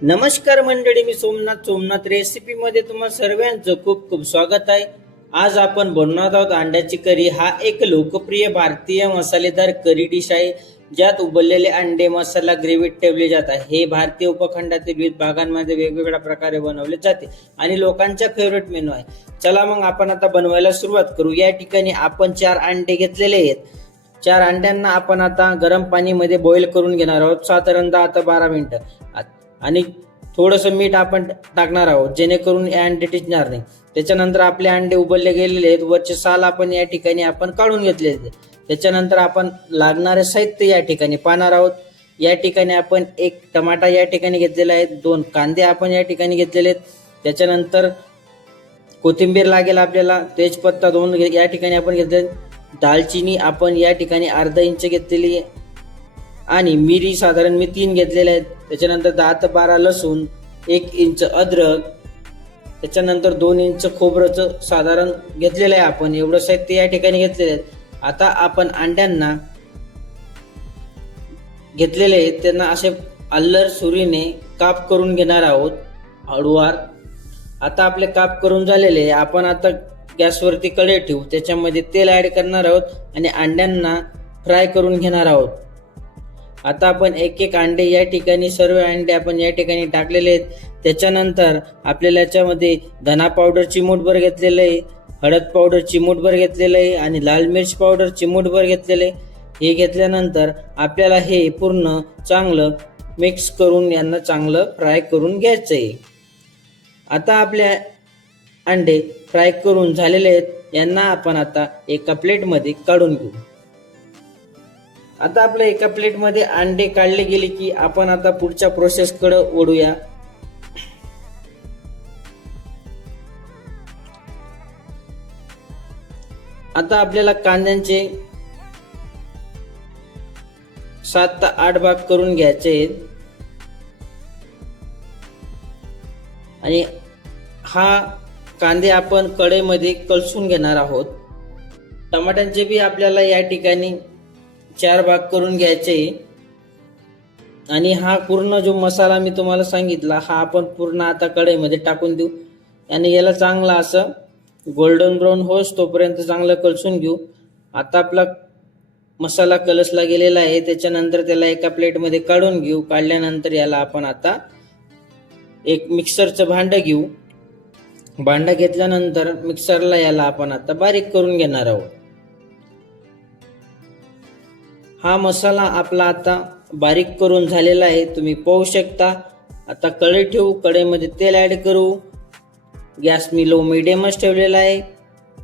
नमस्कार मंडळी, मी सोमनाथ रेसिपीमध्ये तुम्हा सर्वांचं खूप खूप स्वागत आहे. आज आपण बनवणार आहोत अंड्याची करी. हा एक लोकप्रिय भारतीय मसालेदार करी डिश आहे, ज्यात उबललेले अंडे मसाला ग्रेव्हीत ठेवले जातात. हे भारतीय उपखंडातील विविध भागांमध्ये वेगवेगळ्या प्रकारे बनवले जाते आणि लोकांचा फेवरेट मेनू आहे. चला मग आपण आता बनवायला सुरुवात करू. या ठिकाणी आपण 4 अंडे घेतलेले आहेत. 4 अंड्यांना आपण आता गरम पाणीमध्ये बॉईल करून घेणार आहोत, साधारणतः आता 12 मिनिटं. आणि थोडंसं मीठ आपण टाकणार आहोत, जेणेकरून हे अंडे टिचणार नाही. त्याच्यानंतर आपले अंडे उबलले गेलेले आहेत. वरचे साल आपण या ठिकाणी आपण काढून घेतले. त्याच्यानंतर आपण लागणारे साहित्य या ठिकाणी पाहणार आहोत. या ठिकाणी आपण 1 टमाटा या ठिकाणी घेतलेला आहे. 2 कांदे आपण या ठिकाणी घेतलेले आहेत. त्याच्यानंतर कोथिंबीर लागेल आपल्याला. तेजपत्ता 2 या ठिकाणी आपण घेतले. दालचिनी आपण या ठिकाणी अर्धा इंच घेतलेली आहे आणि मिरी साधारण मी 3 घेतलेले आहेत. त्याच्यानंतर 10 ते 12 लसूण, 1 इंच अद्रक, त्याच्यानंतर 2 इंच खोबरंचं साधारण घेतलेलं आहे. आपण एवढं साहित्य या ठिकाणी घेतलेले आहेत. आता आपण अंड्यांना घेतलेले आहेत, त्यांना असे अल्लर सुरीने काप करून घेणार आहोत हळूवार. आता आपले काप करून झालेले आहे. आपण आता गॅसवरती कढई ठेवू, त्याच्यामध्ये तेल ऍड करणार आहोत आणि अंड्यांना फ्राय करून घेणार आहोत. आता आपण एक एक अंडे या ठिकाणी, सर्व अंडे आपण या ठिकाणी टाकलेले आहेत. त्याच्यानंतर आपल्याला याच्यामध्ये धना पावडर चिमूटभर घेतलेलं आहे, हळद पावडर चिमूटभर घेतलेलं आहे आणि लाल मिर्च पावडर चिमूटभर घेतलेलं आहे. हे घेतल्यानंतर आपल्याला हे पूर्ण चांगलं मिक्स करून यांना चांगलं फ्राय करून घ्यायचं आहे. आता आपल्या अंडे फ्राय करून झालेले आहेत. यांना आपण आता एका प्लेटमध्ये काढून घेऊ. आता आपल्या एका प्लेटमध्ये अंडे काढले गेले की आपण आता पुढच्या प्रोसेसकडे वळूया. आता आपल्याला कांद्यांचे 7 ते 8 भाग करून घ्यायचे आहेत आणि हा कांदे आपण कढईमध्ये कलसून घेणार आहोत. टमाट्यांचे बी आपल्याला या ठिकाणी 4 भाग करून घ्यायचे आणि हा पूर्ण जो मसाला मी तुम्हाला सांगितला, हा आपण पूर्ण आता कढईमध्ये टाकून देऊ आणि याला चांगला असं गोल्डन ब्राऊन होस तोपर्यंत चांगलं कलसून घेऊ. आता आपला मसाला कलसला गेलेला आहे. त्याच्यानंतर त्याला एका प्लेटमध्ये काढून घेऊ. काढल्यानंतर याला आपण आता एक मिक्सरचं भांडं घेऊ. भांडं घेतल्यानंतर मिक्सरला याला आपण आता बारीक करून घेणार आहोत. हा मसाला आपला आता बारीक करून झालेला आहे, तुम्ही पाहू शकता. आता कढई ठेवू, कढईमध्ये तेल ऍड करू. गॅस मी लो मिडियमच ठेवलेला आहे.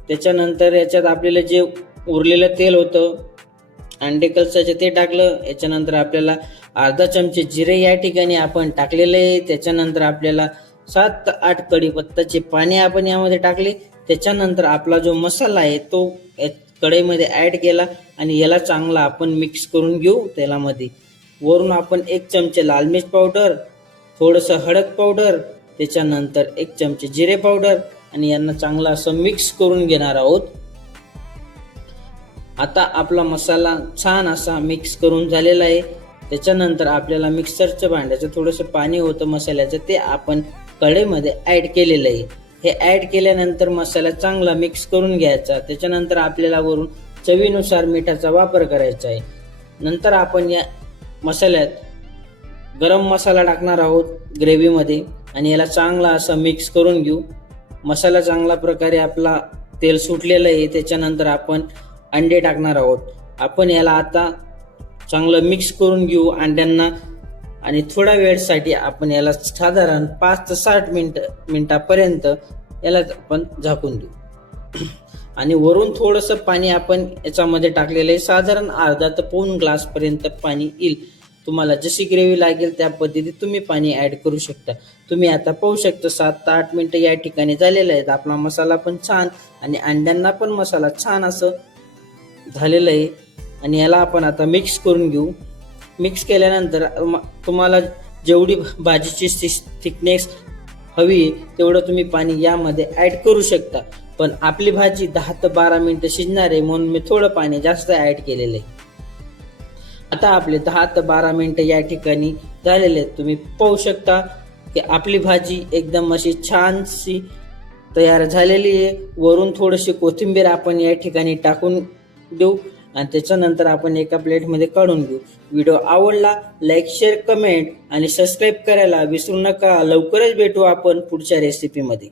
त्याच्यानंतर याच्यात आपल्याला जे उरलेलं तेल होतं अंडे कलसाचे ते टाकलं. याच्यानंतर आपल्याला अर्धा चमचे जिरे या ठिकाणी आपण टाकलेले आहे. त्याच्यानंतर आपल्याला 7 ते 8 कढीपत्त्याचे पाने आपण यामध्ये टाकले. त्याच्यानंतर आपला जो मसाला आहे तो कढईमध्ये ऍड केला आणि याला चांगला आपण मिक्स करून घेऊ तेलामध्ये. वरून आपण 1 चमचे लाल मिर्च पावडर, थोडंसं हळद पावडर, त्याच्यानंतर 1 चमचे जिरे पावडर आणि यांना चांगला असं मिक्स करून घेणार आहोत. आता आपला मसाला छान असा मिक्स करून झालेला आहे. त्याच्यानंतर आपल्याला मिक्सरच्या भांड्याचं थोडंसं पाणी होतं मसाल्याचं, ते आपण कढईमध्ये ऍड केलेलं आहे. हे ऍड केल्यानंतर मसाला चांगला मिक्स करून घ्यायचा. त्याच्यानंतर आपल्याला वरून चवीनुसार मिठाचा वापर करायचा आहे. नंतर आपण या मसाल्यात गरम मसाला टाकणार आहोत ग्रेव्हीमध्ये आणि याला चांगला असं मिक्स करून घेऊ. मसाला चांगल्या प्रकारे आपला तेल सुटलेलं आहे. त्याच्यानंतर आपण अंडे टाकणार आहोत. आपण याला आता चांगलं मिक्स करून घेऊ अंड्यांना आणि थोड्या वेळसाठी आपण याला साधारण 5 ते 7 मिनिटापर्यंत याला आपण झाकून देऊ. आणि वरून थोडंसं पाणी आपण याच्यामध्ये टाकलेलं आहे. साधारण अर्धा ते पाऊण ग्लास पर्यंत पाणी येईल. तुम्हाला जशी ग्रेव्ही लागेल त्या पद्धतीत तुम्ही पाणी ऍड करू शकता. तुम्ही आता पाहू शकता 7 ते 8 मिनिटं या ठिकाणी झालेलं आहे. आपला मसाला पण छान आणि अंड्यांना पण मसाला छान असं झालेलं आहे आणि याला आपण आता मिक्स करून घेऊ. मिक्स केल्यानंतर तुम्हाला जेवढी भाजीची थिकनेस हवी तेवढं तुम्ही पाणी यामध्ये ऍड करू शकता. पण आपली भाजी 10 ते 12 मिनिटं शिजणार आहे, म्हणून मी थोडं पाणी जास्त ऍड केलेलं आहे. आता आपले 10 ते 12 मिनिटं या ठिकाणी झालेले आहेत. तुम्ही पाहू शकता की आपली भाजी एकदम अशी छानशी तयार झालेली आहे. वरून थोडीशी कोथिंबीर आपण या ठिकाणी टाकून देऊ आणि त्याच्यानंतर आपण एका प्लेटमध्ये काढून घेऊ. व्हिडिओ आवडला लाईक शेअर कमेंट आणि सबस्क्राईब करायला विसरू नका. लवकरच भेटू आपण पुढच्या रेसिपीमध्ये.